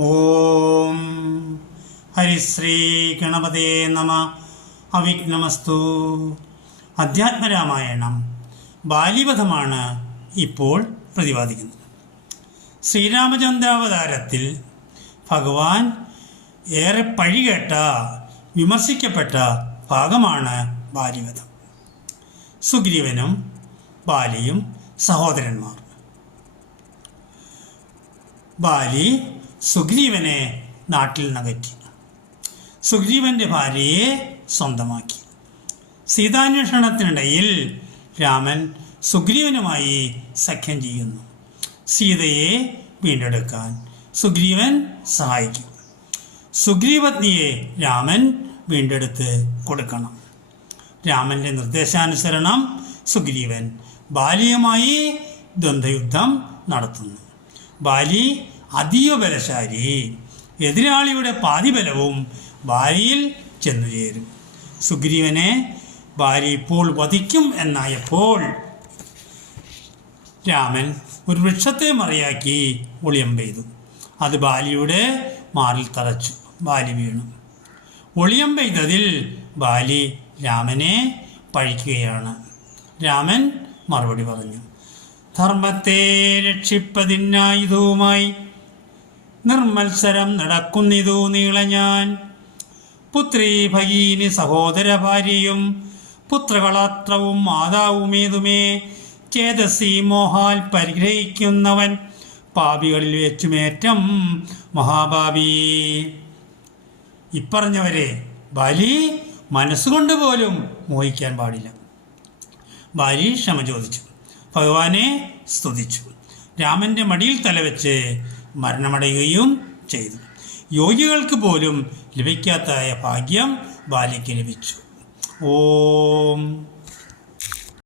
ഓം. ഹരിശ്രീ ഗണപതേ നമ. അവിഘ്നമസ്തു. അധ്യാത്മരാമായണം ബാലിവധമാണ് ഇപ്പോൾ പ്രതിപാദിക്കുന്നത്. ശ്രീരാമചന്ദ്രാവതാരത്തിൽ ഭഗവാൻ ഏറെ പഴികേട്ട വിമർശിക്കപ്പെട്ട ഭാഗമാണ് ബാലിവധം സുഗ്രീവനും ബാലിയും സഹോദരന്മാർ. ബാലി സുഗ്രീവനെ നാട്ടിൽ നകറ്റി സുഗ്രീവന്റെ ഭാര്യയെ സ്വന്തമാക്കി. സീതാന്വേഷണത്തിനിടയിൽ രാമൻ സുഗ്രീവനുമായി സഖ്യം ചെയ്യുന്നു. സീതയെ വീണ്ടെടുക്കാൻ സുഗ്രീവൻ സഹായിക്കും. സുഗ്രീവത്നിയെ രാമൻ വീണ്ടെടുത്ത് കൊടുക്കണം. രാമന്റെ നിർദ്ദേശാനുസരണം സുഗ്രീവൻ ബാലിയുമായി ദ്വന്ദ്വയുദ്ധം നടത്തുന്നു. ബാലി അതീവ ബലശാലി എതിരാളിയുടെ പാതിബലവും ബാലിയിൽ ചെന്നുചേരും സുഗ്രീവനെ ഭാര്യ ഇപ്പോൾ വധിക്കും എന്നായപ്പോൾ രാമൻ ഒരു വൃക്ഷത്തെ മറിയാക്കി ഒളിയം പെയ്തു. അത് ബാലിയുടെ മാറിൽ തറച്ചു ബാലി വീണു. ഒളിയം പെയ്തതിൽ ബാലി രാമനെ പഴിക്കുകയാണ്. രാമൻ മറുപടി പറഞ്ഞു ധർമ്മത്തെ രക്ഷിപ്പതിനായുധവുമായി നിർമത്സരം നടക്കുന്നിതു നീള ഞാൻ. പുത്രി ഭഗീനി സഹോദര ഭാര്യയും പുത്രകളാത്രവും മാതാവുമേതുമേ ചേതസി മോഹാൽ പരിഗ്രഹിക്കുന്നവൻ പാപികളിൽ വെച്ചുമേറ്റം മഹാഭാവി. ഇപ്പറഞ്ഞവരെ ബലി മനസ്സുകൊണ്ട് പോലും മോഹിക്കാൻ പാടില്ല. ബാലി ക്ഷമ ചോദിച്ചു. ഭഗവാനെ സ്തുതിച്ചു. രാമന്റെ മടിയിൽ തലവെച്ച് മരണമടയുകയും ചെയ്തു. യോഗികൾക്ക് പോലും ലഭിക്കാത്തതായ ഭാഗ്യം ബാലിക്ക് ലഭിച്ചു. ഓം.